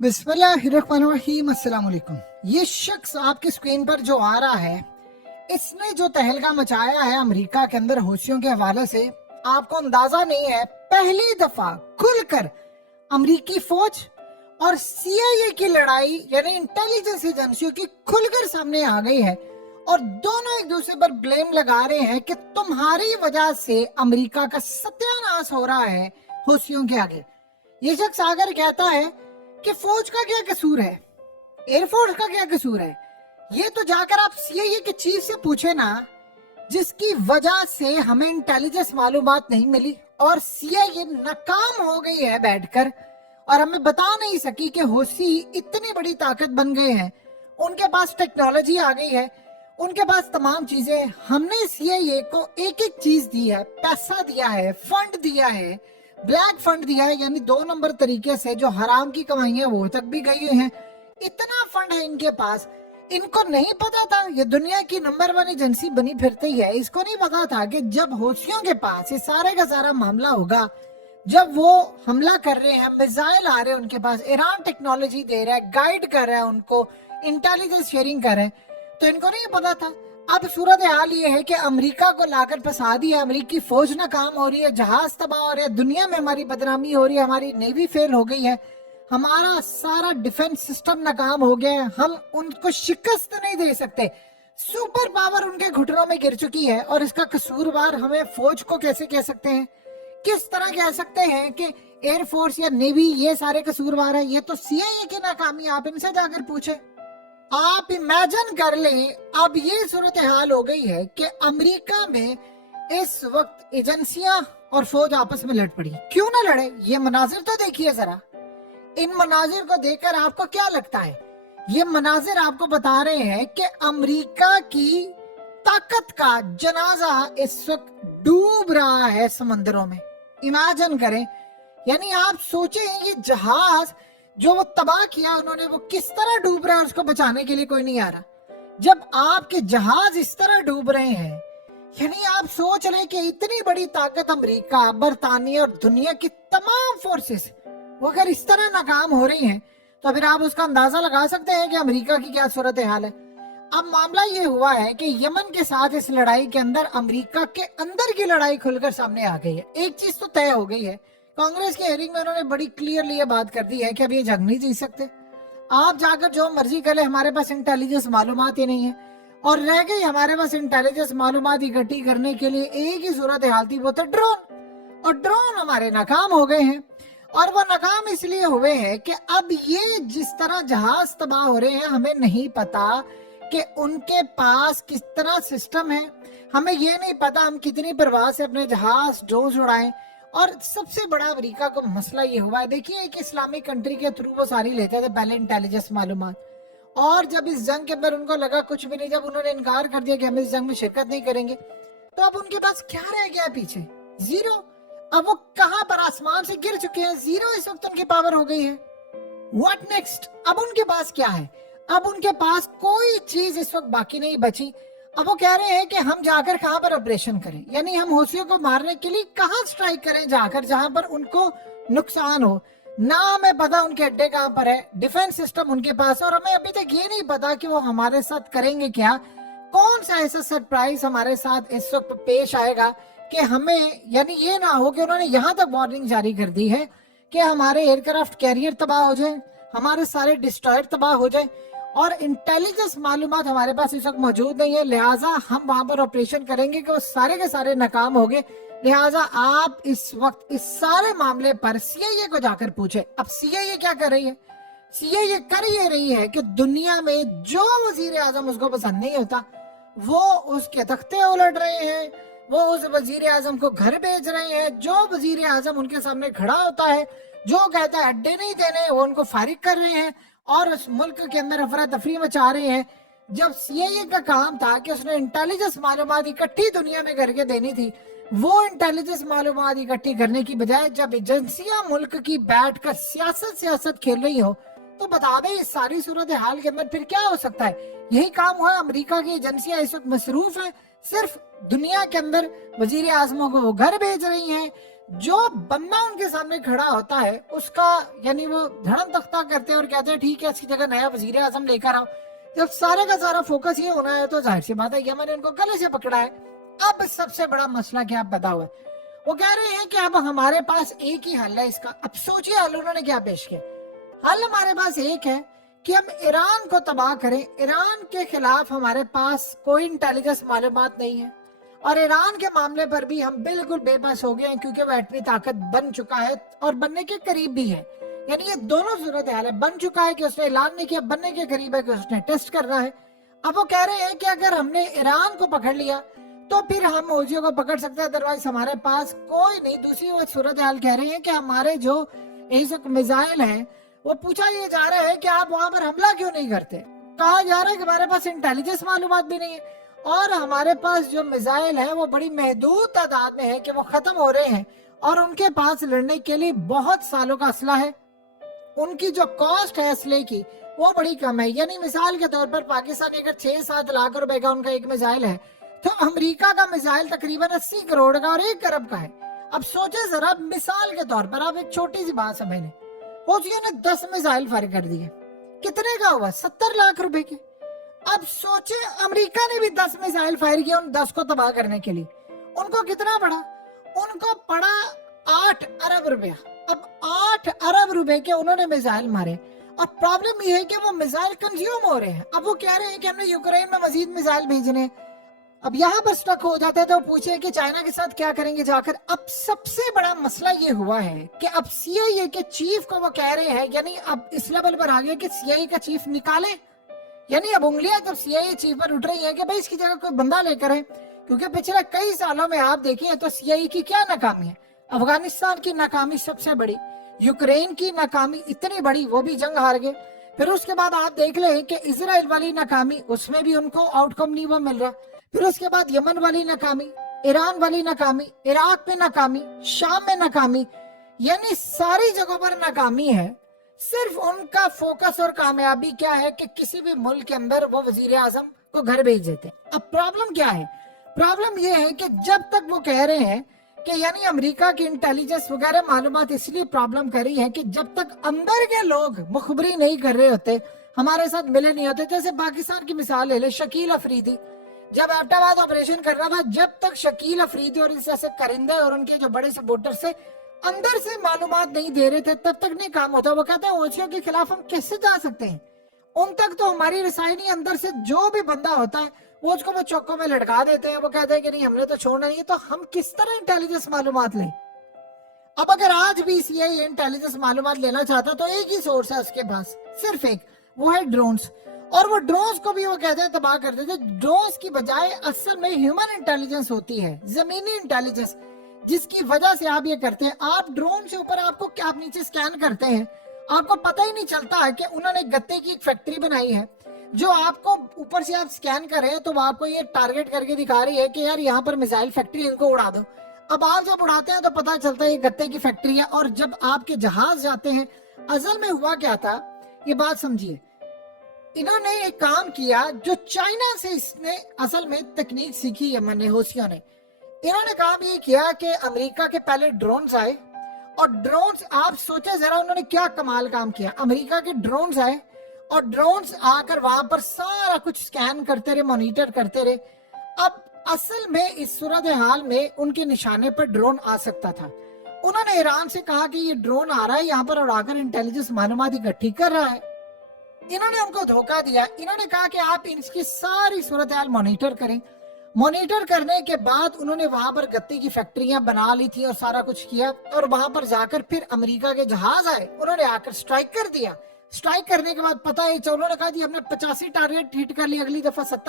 बिस्मिल्लाहिर्रहमानिर्रहीम, अस्सलाम वालेकुम। ये शख्स आपकी स्क्रीन पर जो आ रहा है, इसने जो तहलका मचाया है अमेरिका के अंदर हौसियों के हवाले से, आपको अंदाजा नहीं है। पहली दफा खुलकर अमेरिकी फौज और सीआईए की लड़ाई यानी इंटेलिजेंस एजेंसियों की खुलकर सामने आ गई है और दोनों एक दूसरे पर ब्लेम लगा रहे हैं कि तुम्हारी वजह से अमेरिका का सत्यानाश हो रहा है हौसियों के आगे। ये शख्स आकर कहता है कि फौज का क्या कसूर है, एयरफोर्स का क्या कसूर है। ये तो जाकर आप सीआईए के चीफ से पूछे ना, जिसकी वजह से हमें इंटेलिजेंस मालूमात नहीं मिली और सीआईए नाकाम हो गई है बैठकर और हमें बता नहीं सकी कि हौसी इतनी बड़ी ताकत बन गए हैं। उनके पास टेक्नोलॉजी आ गई है, उनके पास तमाम चीजें। हमने सीआईए को एक एक चीज दी है, पैसा दिया है, फंड दिया है, ब्लैक फंड दिया है, यानी 2 नंबर तरीके से जो हराम की कमाइयां वो तक भी गई हुई हैं। इतना फंड है इनके पास। इनको नहीं पता था, ये दुनिया की नंबर 1 एजेंसी बनी फिरती है, इसको नहीं पता था कि जब हौसियों के पास ये सारे का सारा मामला होगा, जब वो हमला कर रहे हैं, मिसाइल आ रहे हैं उनके पास, ईरान टेक्नोलॉजी दे रहा है, गाइड कर रहा है उनको, इंटेलिजेंस शेयरिंग कर रहे हैं, तो इनको नहीं पता था। अब सूरत हाल ये है कि अमेरिका को लाकर फंसा दिया, अमेरिकी फौज नाकाम हो रही है, जहाज तबाह हो रहे हैं, दुनिया में हमारी बदनामी हो रही है, हमारी नेवी फेल हो गई है, हमारा सारा डिफेंस सिस्टम नाकाम हो गया है, हम उनको शिकस्त नहीं दे सकते। सुपर पावर उनके घुटनों में गिर चुकी है और इसका कसूरवार हमें फौज को कैसे कह सकते हैं, किस तरह कह सकते हैं कि एयरफोर्स या नेवी ये सारे कसूरवार है। ये तो सीआईए की नाकामी, आप इनसे जाकर पूछे। आप इमेजिन कर लें, अब ये सूरत हाल हो गई है कि अमेरिका में इस वक्त एजेंसियां और फौज आपस में लड़ पड़ी। क्यों ना लड़े, ये मनाजिर तो देखिए जरा। इन मनाजिर को देखकर आपको क्या लगता है? ये मनाजिर आपको बता रहे हैं कि अमेरिका की ताकत का जनाजा इस वक्त डूब रहा है समंदरों में। इमेजिन करें, यानी आप सोचे ये जहाज जो वो तबाह किया उन्होंने, वो किस तरह डूब रहा है, उसको बचाने के लिए कोई नहीं आ रहा। जब आपके जहाज इस तरह डूब रहे हैं, यानी आप सोच रहे हैं कि इतनी बड़ी ताकत अमेरिका, बरतानिया और दुनिया की तमाम फोर्सेस वो अगर इस तरह नाकाम हो रही हैं, तो फिर आप उसका अंदाजा लगा सकते हैं कि अमेरिका की क्या सूरत हाल है। अब मामला ये हुआ है कि यमन के साथ इस लड़ाई के अंदर अमेरिका के अंदर की लड़ाई खुलकर सामने आ गई है। एक चीज तो तय हो गई है, कांग्रेस की हेयरिंग में उन्होंने बड़ी क्लियरली ये बात कर दी है कि अब ये जंग नहीं जीत सकते। आप जाकर जो मर्जी कर ले, हमारे पास इंटेलिजेंस मालूमात ही नहीं है। और रह गई हमारे पास इंटेलिजेंस मालूमात इकट्ठी करने के लिए एक ही सूरत हाल थी, वो तो ड्रोन। और ड्रोन हमारे नाकाम हो गए हैं, और वो नाकाम इसलिए हुए हैं कि अब ये जिस तरह जहाज तबाह हो रहे हैं, हमें नहीं पता कि उनके पास किस तरह सिस्टम है, हमें ये नहीं पता हम कितनी परवाह से अपने जहाज ड्रोन उड़ाएं। और सबसे बड़ा अमेरिका को मसला ये हुआ है, देखिए एक इस्लामिक कंट्री के थ्रू वो सारी लेते थे पहले इंटेलिजेंस मालूमात, और जब इस जंग के अंदर उनको लगा कुछ भी नहीं, जब उन्होंने इनकार कर दिया कि हम इस जंग में शिरकत नहीं करेंगे, तो अब उनके पास क्या रह गया पीछे? जीरो। अब वो कहां पर आसमान से गिर चुके हैं, जीरो इस वक्त उनकी पावर हो गई है। What next? अब उनके पास क्या है? अब उनके पास कोई चीज इस वक्त बाकी नहीं बची। अब वो कह रहे हैं कि हम जाकर कहां पर ऑपरेशन करें, यानी हम हौसियों को मारने के लिए कहां स्ट्राइक करें, जाकर जहां पर उनको नुकसान हो ना। हमें पता उनके अड्डे कहां पर है, डिफेंस सिस्टम उनके पास, और हमें अभी तक ये नहीं पता कि वो हमारे साथ करेंगे क्या, कौन सा ऐसा सरप्राइज हमारे साथ इस वक्त पेश आएगा कि हमें, यानी ये ना हो कि उन्होंने यहां तक वार्निंग जारी कर दी है कि हमारे एयरक्राफ्ट कैरियर तबाह हो जाए, हमारे सारे डिस्ट्रॉयर तबाह हो जाए, और इंटेलिजेंस मालूमात हमारे पास इस वक्त मौजूद नहीं है, लिहाजा हम वहां पर ऑपरेशन करेंगे कि वो सारे के सारे नाकाम हो गए। लिहाजा आप इस वक्त इस सारे मामले पर सीआईए को जाकर पूछे। अब सीआईए क्या कर रही है? सीआईए कर ये रही है कि दुनिया में जो वजीर आजम उसको पसंद नहीं होता, वो उसके तख्ते उलट रहे हैं, वो उस वजीर आजम को घर भेज रहे हैं। जो वजीर आजम उनके सामने खड़ा होता है, जो कहता है अड्डे नहीं देने, वो उनको फारिग कर रहे हैं और उस मुल्क के अंदर अफरा तफरी मचा रहे हैं। जब सीआईए का काम था कि उसने इंटेलिजेंस मालूमात इकट्ठी दुनिया में करके देनी थी, वो इंटेलिजेंस मालूमात इकट्ठी करने की बजाय जब एजेंसियां मुल्क की बैठकर सियासत खेल रही हो, तो बता दें इस सारी सूरत हाल के अंदर फिर क्या हो सकता है? यही काम हुआ। अमेरिका की एजेंसियां इस वक्त मसरूफ है, सिर्फ दुनिया के अंदर वजीर आजमों को वो घर भेज रही हैं, जो बंदा उनके सामने खड़ा होता है उसका यानी वो धड़म तख्ता करते हैं और कहते हैं ठीक है इसकी जगह नया वजीर आजम लेकर आओ। जब सारे का सारा फोकस ये होना है तो जाहिर सी बात है यमन ने इनको गले से पकड़ा है। अब सबसे बड़ा मसला क्या बताओ है, वो कह रहे हैं कि अब हमारे पास एक ही हल है इसका। अब सोचिए हल उन्होंने क्या पेश किया। हल हमारे पास एक है कि हम ईरान को तबाह करें। ईरान के खिलाफ हमारे पास कोई इंटेलिजेंस मालूमात नहीं है और ईरान के मामले पर भी हम बिल्कुल बेबस हो गए हैं क्योंकि वो एटमी ताकत बन चुका है और बनने के करीब भी है। यानी ये दोनों सूरत हाल है, बन चुका है कि उसने ऐलान नहीं किया, बनने के करीब है कि उसने टेस्ट करना है। अब वो कह रहे हैं कि अगर हमने ईरान को पकड़ लिया तो फिर हम हौथियों को पकड़ सकते हैं, अदरवाइज हमारे पास कोई नहीं। दूसरी वो सूरत हाल कह रहे हैं कि हमारे जो इस वक्त मिसाइल है वो पूछा ये जा रहा है कि आप वहां पर हमला क्यों नहीं करते। कहा जा रहा है कि हमारे पास इंटेलिजेंस मालूमात भी नहीं है और हमारे पास जो मिसाइल है वो बड़ी महदूद तादाद में है कि वो खत्म हो रहे हैं और उनके पास लड़ने के लिए बहुत सालों का असला है। उनकी जो कॉस्ट है असले की वो बड़ी कम है। यानी मिसाल के तौर पर पाकिस्तान अगर 6-7 लाख रुपए का उनका एक मिसाइल है तो अमेरिका का मिसाइल तकरीबन 80 करोड़ का और 1 अरब का है। अब सोचे जरा, मिसाल के तौर पर आप एक छोटी सी बात समझ लें, फौजियों ने 10 मिसाइल फायर कर दिए, कितने का हुआ? 70 लाख रुपए के। अब सोचे अमेरिका ने भी 10 मिसाइल फायर किया उन 10 को तबाह करने के लिए, उनको कितना पड़ा? उनको पड़ा 8 अरब रुपया। अब 8 अरब रुपए के उन्होंने मिसाइल मारे और प्रॉब्लम ये है कि वो मिसाइल कंज्यूम हो रहे हैं। अब वो कह रहे हैं कि हमने यूक्रेन में मजीद मिसाइल भेजने। अब यहाँ पर स्टक हो जाते हैं तो पूछे कि चाइना के साथ क्या करेंगे जाकर। अब सबसे बड़ा मसला ये हुआ है कि अब CIA के चीफ को वो कह रहे हैं, यानी अब इस लेवल पर आ गया कि CIA का चीफ निकाले। यानी अब उंगलियां जब CIA चीफ पर उठ रही है कि भाई इसकी जगह कोई बंदा लेकर है, क्योंकि पिछले कई सालों में आप देखिए तो CIA की क्या नाकामी है। अफगानिस्तान की नाकामी सबसे बड़ी, यूक्रेन की नाकामी इतनी बड़ी, वो भी जंग हार गए। फिर उसके बाद आप देख ले कि इजराइल वाली नाकामी, उसमें भी उनको आउटकम नहीं वो मिल रहा। फिर उसके बाद यमन वाली नाकामी, ईरान वाली नाकामी, इराक में नाकामी, शाम में नाकामी, यानी सारी जगहों पर नाकामी है। सिर्फ उनका फोकस और कामयाबी क्या है कि किसी भी मुल्क के अंदर वो वजीर आजम को घर भेज देते। अब प्रॉब्लम क्या है? प्रॉब्लम ये है कि जब तक वो कह रहे हैं कि यानी अमेरिका की इंटेलिजेंस वगैरह मालूमात इसलिए प्रॉब्लम कर रही है कि जब तक अंदर के लोग मुखबरी नहीं कर रहे होते, हमारे साथ मिले नहीं होते। जैसे पाकिस्तान की मिसाल ले ले, शकील अफरीदी जब एबटाबाद ऑपरेशन कर रहा था, जब तक शकील अफरीदी और इस जैसे करिंदे और उनके जो बड़े सपोर्टर से अंदर से मालूमात नहीं दे रहे थे, तब तक नहीं काम होता। वो कहते हैं ओशियो के खिलाफ हम कैसे जा सकते हैं, उन तक तो हमारी रसाई नहीं। अंदर से जो भी बंदा होता है वो उसको वो चौकों में लटका देते हैं। वो कहते हैं कि नहीं हमने तो छोड़ना नहीं है। तो हम किस तरह इंटेलिजेंस मालूमात लें? अब अगर आज भी CIA इंटेलिजेंस मालूमात लेना चाहता तो एक ही सोर्स है उसके पास, सिर्फ एक, वो है ड्रोन्स। और वो ड्रोन्स को भी वो कहते हैं तबाह कर देते। ड्रोन्स की बजाय असल में ह्यूमन इंटेलिजेंस होती है, जमीनी इंटेलिजेंस, जिसकी वजह से आप ये करते हैं। आप ड्रोन से ऊपर आपको क्या, आप नीचे स्कैन करते हैं, आपको पता ही नहीं चलता है कि उन्होंने गत्ते की एक फैक्ट्री बनाई है जो आपको ऊपर से आप स्कैन कर रहे हैं तो आपको ये टारगेट करके दिखा रही है कि यार यहाँ पर मिसाइल फैक्ट्री, इनको उड़ा दो। अब आप जब उड़ाते हैं तो पता चलता है ये गत्ते की फैक्ट्री है। और जब आपके जहाज जाते हैं, असल में हुआ क्या था, ये बात समझिए। इन्होंने एक काम किया जो चाइना से इसने असल में तकनीक सीखी यमन ने, हौसियों ने। इन्होंने काम ये किया कि अमेरिका के पहले ड्रोन्स आए और ड्रोन्स, आप सोचे जरा उन्होंने क्या कमाल काम किया। अमेरिका के ड्रोन्स आए और ड्रोन्स आकर वहां पर सारा कुछ स्कैन करते रहे, मॉनिटर करते रहे। अब असल में इस सूरत हाल में उनके निशाने पर ड्रोन आ सकता था। उन्होंने ईरान से कहा कि ये ड्रोन आ रहा है यहाँ पर और आकर इंटेलिजेंस मालूमात इकट्ठी कर रहा है। इन्होंने उनको धोखा दिया। इन्होंने कहा कि आप इसकी सारी सूरत हाल मॉनिटर करें। मॉनिटर करने के बाद उन्होंने वहां पर गत्ते की फैक्ट्रियां बना ली थी और सारा कुछ किया। और वहां पर जाकर फिर अमेरिका के जहाज आए, उन्होंने आकर स्ट्राइक कर दिया। स्ट्राइक करने के बाद पता है उन्होंने कहा जी हमने 85 टारगेट हिट कर लिया, अगली दफा 70